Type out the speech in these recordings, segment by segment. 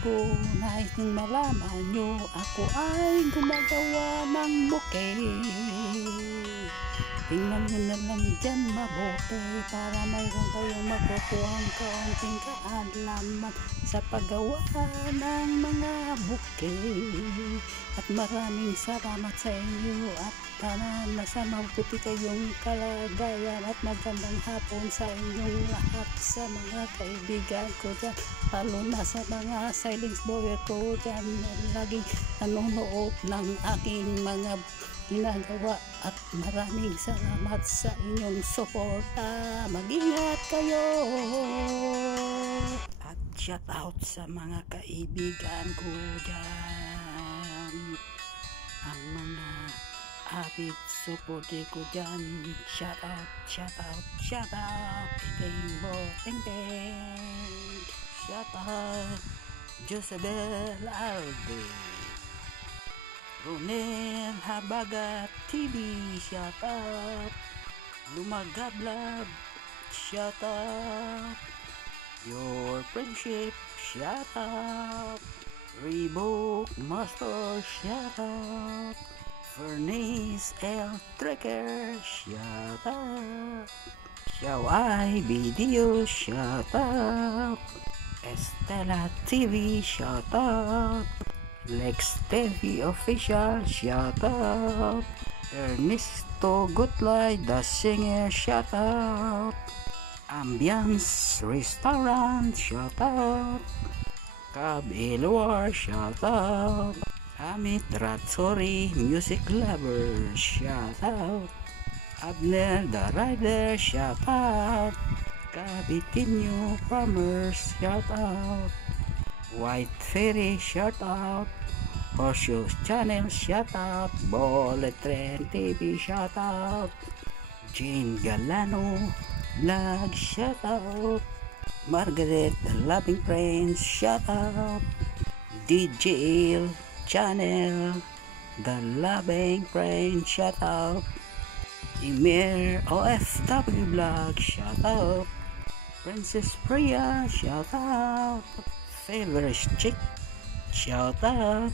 ko, nais niyong malaman nyo, ako ay gumagawa ng bouquet. Tingnan nyo na lang dyan mabuti para mayroon kayong makukuhang kaunting kaalaman sa paggawa ng mga bouquet. At maraming salamat sa inyo at nasa mabuti kayong kalagayan at magandang hapon sa inyong lahat, sa mga kaibigan ko dyan, lalo na sa mga silence boy ko dyan na laging nanonood ng aking mga ginagawa. At maraming salamat sa inyong suporta. Mag-ingat kayo. At shout out sa mga kaibigan ko dyan, ang mga avid supporter ko dyan. Shout out, shout out, shout out. Tingbo, tingting. Shout out Josabel Alde, Ronel Habagat TV, shout out. Lumagablab, shout out. Your Friendship, shout out. Reebok Master, shout out. Furnace L Tracker, shout out. Shawai Video, shout out. Estela TV, shout out. Lex TV Official, shout out. Ernesto Gutlay the Singer, shout out. Ambiance Restaurant, shout out. Cab Elwar, shout out. Amit Ratsori Music Lover, shout out. Abner the Rider, shout out. Cabitinho Farmers, shout out. White Fairy, shout out. Horseshoes Channel, shout out. Bullet Train TV, shout out. Jane Galano Vlog, shout out. Margaret the Loving Friends, shout out. DJL Channel the Loving Friends, shout out. Emir OFW Vlog, shout out. Princess Priya, shout out. Favorite Chick, shout out.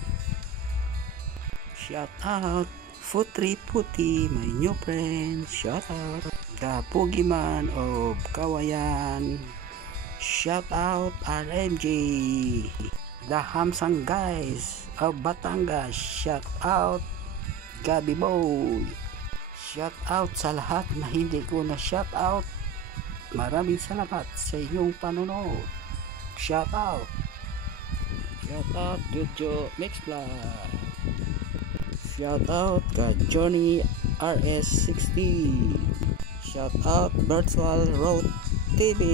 Shout out Futri Puti, my new friend, shout out. The Pugiman of Kawayan, shout out. RMG, the Hamsang Guys of Batangas, shout out. Gabi Boy, shout out sa lahat na hindi ko na shout out. Maraming salamat sa inyong panonood. Shout out. Shout out Jojo Mixplay. Shout out ka Johnny RS60. Shout out Virtual Road TV.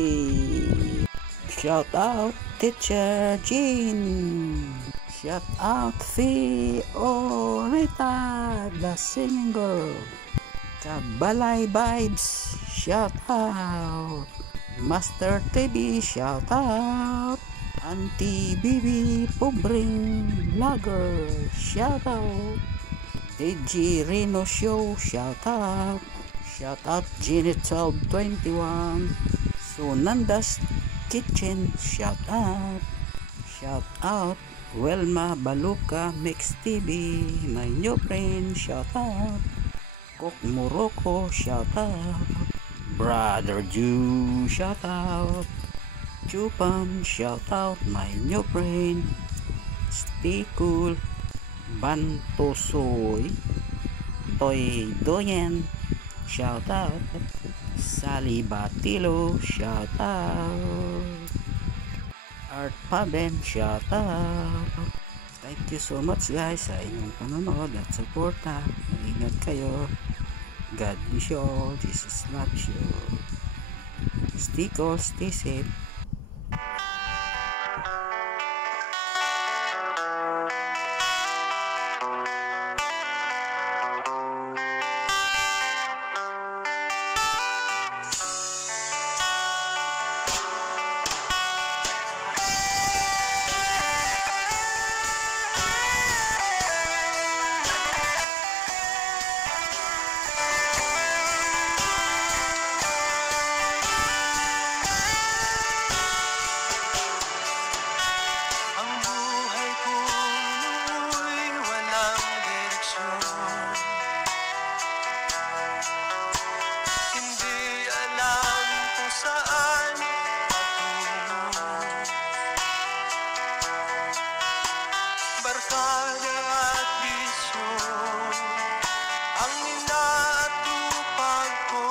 Shout out Teacher Jean. Shout out Fiorita the Singing Girl. Kabalay Vibes, shout out. Master TV, shout out. Auntie Bibi Pobreng Vlogger, shout out. DJ Reno Show, shout out. Shout out Genital 21. Sunanda's Kitchen, shout out. Shout out Welma Baluka Mix TV, my new friend, shout out. Kok Morocco, shout out. Brother Jew, shout out. Chupam, shout out. My new friend, Stay Cool. Bantosoy, Toy Doyen, shout out. Sally Batilo, shout out. Art Paben, shout out. Thank you so much guys sa inyong panonood at suporta. Ingat kayo. God bless you all. Jesus loves you. Stay cool, stay safe. barkada at bisyon ang inaatupag ko,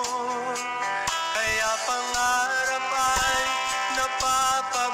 kaya pangarap ay napapag